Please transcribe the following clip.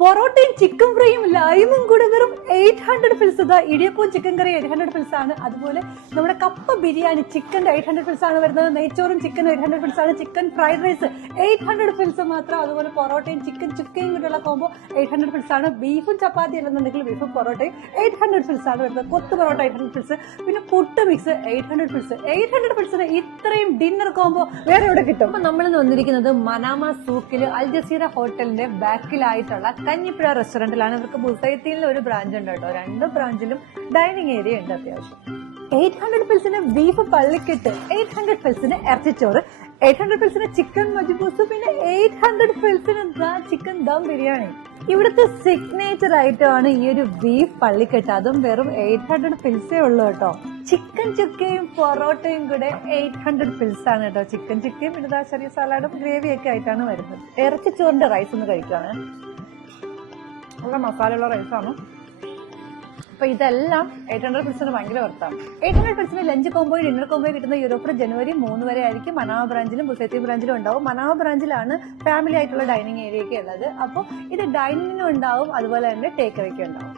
പൊറോട്ടയും ചിക്കൻ ഫ്രൈയും ലൈമും കൂടെ വെറും 800 ഫിൽസ്. ഇടിയപ്പവും ചിക്കൻ കറി 800 ഫിൽസ് ആണ്. അതുപോലെ നമ്മുടെ കപ്പ ബിരിയാണി ചിക്കൻ്റെ 800 ഫിൽസ് ആണ് വരുന്നത്. നെയ്ച്ചോറും ചിക്കൻ 800 ഫിൽസ് ആണ്. ചിക്കൻ ഫ്രൈഡ് റൈസ് 800 ഫിൽസ് മാത്രം. അതുപോലെ പൊറോട്ടയും ചിക്കൻ ചുക്കയും കൂടെയുള്ള കോമ്പോ 800 ഫിൽസ് ആണ്. ബീഫും ചപ്പാത്തി അല്ലെന്നുണ്ടെങ്കിൽ ബീഫും പൊറോട്ടയും 800 ഫിൽസ് ആണ് വരുന്നത്. കൊത്തു പൊറോട്ട 800 ഫിൽസ്, പിന്നെ പുട്ട് മിക്സ് 800 ഫിൽസ്. 800 ഫിൽസിന് ഇത്രയും ഡിന്നർ കോമ്പോ വേറെ എവിടെ കിട്ടും? അപ്പൊ നമ്മൾ വന്നിരിക്കുന്നത് മനാമ സൂക്കിൽ അൽ ജസീറ ഹോട്ടലിന്റെ ബാക്കിലായിട്ടുള്ള കഞ്ഞിപ്പുഴ റെസ്റ്റോറന്റിലാണ്. ഇവർക്ക് ബുസൈത്തിയിൽ ഒരു ബ്രാഞ്ച് ഉണ്ട് കേട്ടോ. 2 ബ്രാഞ്ചിലും ഡൈനിങ് ഏരിയ ഉണ്ട് അത്യാവശ്യം. 800 ഫിൽസിന് ബീഫ് പള്ളിക്കെട്ട്, 800 ഫിൽസിന് ഇറച്ചിച്ചോറ്, 800 ഫിൽസിന് ചിക്കൻ മജ്ബൂസ്, പിന്നെ 800 ഫിൽസിന് ചിക്കൻ ദം ബിരിയാണി. ഇവിടുത്തെ സിഗ്നേച്ചർ ആയിട്ടാണ് ഈ ഒരു ബീഫ് പള്ളിക്കെട്ട്. അതും വെറും 800 ഫിൽസേ ഉള്ളൂ കേട്ടോ. ചിക്കൻ ചുക്കയും പൊറോട്ടയും കൂടെ 800 ഫിൽസ് ആണ് കേട്ടോ. ചിക്കൻ ചുക്കയും പിന്നെ ചെറിയ സലാഡും ഗ്രേവിയൊക്കെ ആയിട്ടാണ് വരുന്നത്. ഇറച്ചിച്ചോറിന്റെ റൈസ് ഒന്ന് കഴിക്കുകയാണ്. നല്ല മസാലയുള്ള റൈസാണ്. അപ്പൊ ഇതെല്ലാം 800 ഫിൽസിന് ഭയങ്കര വർത്താണ്. 800 ഫിൽസിന് ലഞ്ച് കോമ്പോയും ഡിന്നർ കോമ്പോയും കിട്ടുന്ന യൂറോപ്പ് ജനുവരി 3 വരെ ആയിരിക്കും. മനാമ ബ്രാഞ്ചിലും ബുസൈത്തി ബ്രാഞ്ചിലും ഉണ്ടാവും. മനാമ ബ്രാഞ്ചിലാണ് ഫാമിലി ആയിട്ടുള്ള ഡൈനിങ് ഏരിയ ഒക്കെ ഉള്ളത്. അപ്പോൾ ഇത് ഡൈനിങ്ങിനും ഉണ്ടാവും, അതുപോലെ തന്നെ ടേക്ക് അവയ്ക്കും ഉണ്ടാവും.